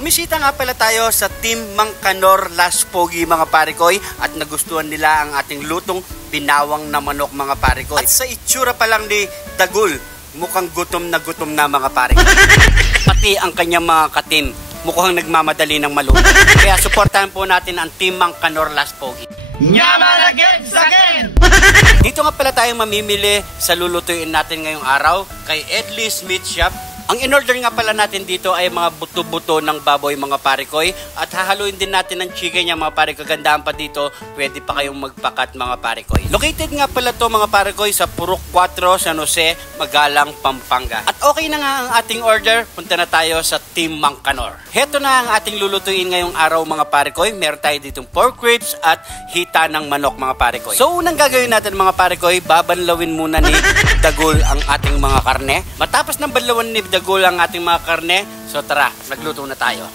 Bumisita nga pala tayo sa Team Mangkanor Las Pogi mga pare ko at nagustuhan nila ang ating lutong binawang na manok mga pare ko. At sa itsura pa lang ni Dagul, mukhang gutom na mga pare ko. Pati ang kanyang mga katim, mukhang nagmamadali ng maluto. Kaya suportahan po natin ang Team Mangkanor Las Pogi. Yaman again! Dito nga pala tayo mamimili sa lulutuin natin ngayong araw kay Edley's Meat Shop. Ang in-order nga pala natin dito ay mga buto-buto ng baboy mga parikoy at hahaluin din natin ng chicken niya mga parikoy. Gandaan pa dito, pwede pa kayong magpakat mga parikoy. Located nga pala to mga parikoy sa Purok 4, San Jose, Magalang, Pampanga. At okay na nga ang ating order, punta na tayo sa Team Mangkanor. Heto na ang ating lulutuin ngayong araw mga parikoy. Meron tayo ditong pork ribs at hita ng manok mga parikoy. So unang gagawin natin mga parikoy, babanlawin muna ni Dagul ang ating mga karne. Matapos ng banlawan ni Dagul ang ating mga karne, so tara, nagluto na tayo.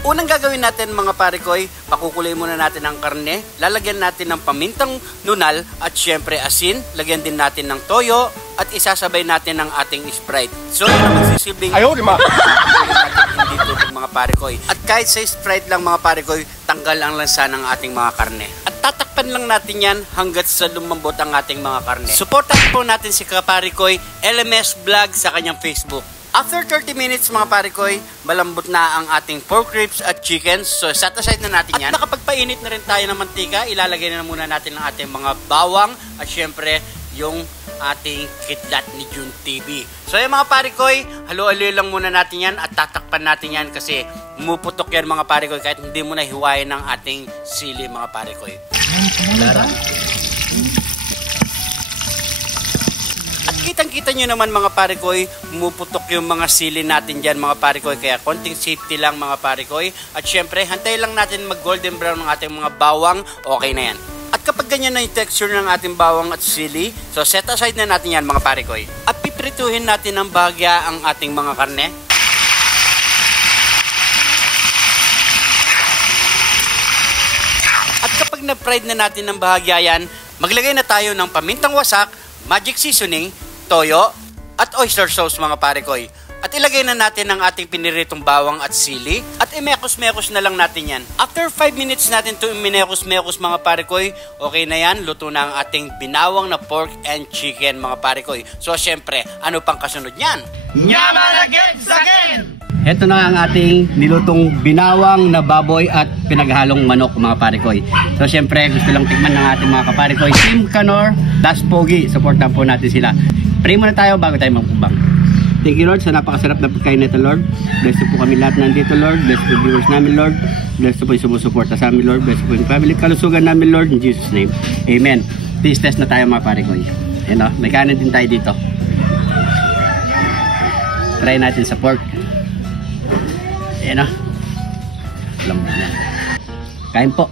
Unang gagawin natin mga parikoy, pakukulay muna natin ang karne, lalagyan natin ng pamintang nunal at syempre asin, lagyan din natin ng toyo at isasabay natin ng ating Sprite. So yun ang magsisilbing hindi tubig mga parikoy. At kahit sa Sprite lang mga parikoy, tanggal ang lansa ng ating mga karne. At tatakpan lang natin yan hanggat sa lumambot ang ating mga karne. Supportan po natin si kaparikoy LMS Vlog sa kanyang Facebook. After 30 minutes mga parikoy, malambot na ang ating pork ribs at chicken. So set aside na natin yan. At nakapagpainit na rin tayo ng mantika. Ilalagay na muna natin ang ating mga bawang at syempre yung ating kidlat ni Jun TV. So yung mga parikoy, halo-halo lang muna natin yan at tatakpan natin yan kasi umuputok yan mga parikoy kahit hindi mo na hiwain ng ating sili mga parikoy. Kitang-kita nyo naman mga parikoy, pumuputok yung mga sili natin dyan mga parikoy. Kaya konting safety lang mga parikoy. At syempre, hantay lang natin mag golden brown ng ating mga bawang. Okay na yan. At kapag ganyan na yung texture ng ating bawang at sili, so set aside na natin yan mga parikoy. At piprituhin natin ng bahagya ang ating mga karne. At kapag na-fried na natin ng bahagya yan, maglagay na tayo ng pamintang wasak, magic seasoning, toyo, at oyster sauce mga parikoy. At ilagay na natin ang ating piniritong bawang at sili at imekos-mekos na lang natin yan. After 5 minutes natin to iminekos-mekos mga parikoy, okay na yan, luto na ang ating binawang na pork and chicken mga parikoy. So syempre, ano pang kasunod yan? Yaman again! Ito na ang ating nilutong binawang na baboy at pinaghalong manok mga parikoy. So syempre, gusto lang tikman ng ating mga kaparikoy. Team Mangkanor Las Pogi, supportan po natin sila. Pray muna tayo bago tayo magpubang. Thank you Lord sa napakasarap na pagkain nito Lord. Bless po kami lahat nandito Lord. Bless po viewers namin Lord. Bless po yung sumusuporta sa amin Lord. Bless po yung family kalusugan namin Lord. In Jesus name. Amen. Taste test na tayo mga parikoy. Yan o, may kanin din tayo dito. Try natin sa pork. Yan o. Lambot na. Kain po.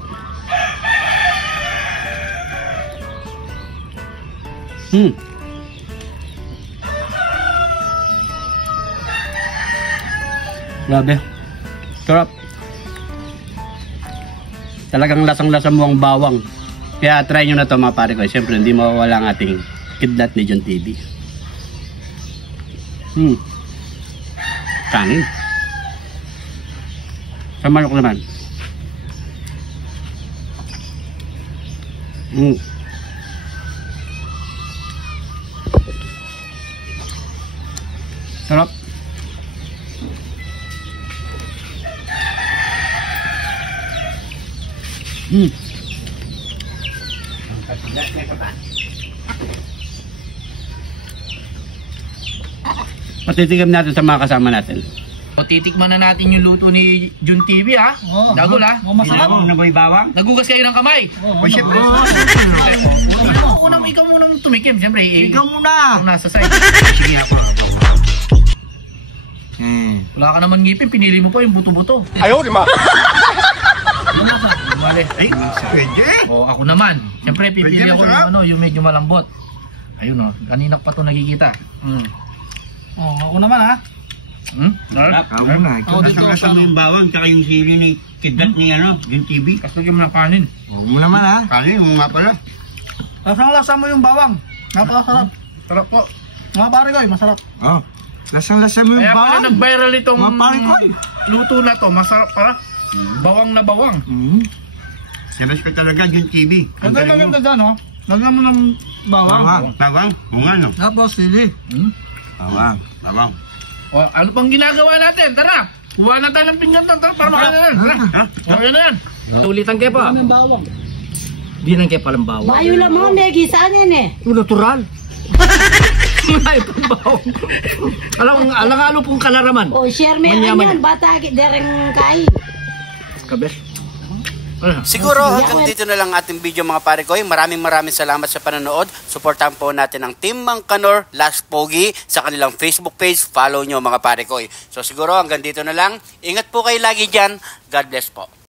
Grabe. Sarap. Talagang lasang-lasa mo ang bawang. Kaya try nyo na ito mga pare ko. Siyempre hindi mawawala ang ating kidlat ni Jun TV. Kanin. Sa manok naman. Sarap. Patitigam natin sa mga kasama natin. O titikman na natin yung luto ni Jun TV ha. Dagul ha. Masarap. Nagoy bawang. Nagugas kayo ng kamay. Siyempre. Ikaw muna tumikim. Siyempre. Ikaw muna. Nasa side. Sige ako. Wala ka naman ngipin. Pinili mo pa yung buto-buto. Ayaw, di ma. Ay, pwede. O ako naman. Siyempre pipili ako ng yung medyo malambot. Ayun o. Kanina pa ito nakikita. Oh, ako naman ha. Sarap. Ako na. Ikaw Dito na. sa Yung bawang, tsaka yung sili ni Kidlat ni yung TV. Kasi yung mga kanin. Mo naman ha. Kali, yung nga pala. Lasang-lasa mo yung bawang. Napakasarap. Sarap po. Mga pare ko, masarap. Oh. Lasang-lasa mo yung Kaya pala bawang. nag-viral itong Mga pare ko. luto na to. Masarap pala. Bawang na bawang. Sabes ko talaga yung TV. Ang ganda dyan, oh. Lagyan mo ng bawang. Bawang? O nga, no? Tapos, sili. Bawang. Bawang. O, ano pang ginagawa natin? Tara! Kuha na tayo ng pinggan to. Tara, para makain na yan. Tara! Okay na yan. Tulitan kayo pa. Di nang kayo palang bawang. Bayo lang mo, may gisaan yan eh. Natural. May pambawang. Alang-alo pong kalaraman. O, share me Manyaman yan, bata, dereng kai. Kabes. Siguro hanggang dito na lang ating video mga pare ko. Maraming salamat sa panonood. Suportahan po natin ang Team Mangkanor Last Pogi sa kanilang Facebook page. Follow nyo mga pare ko. So siguro hanggang dito na lang. Ingat po kayo lagi dyan. God bless po.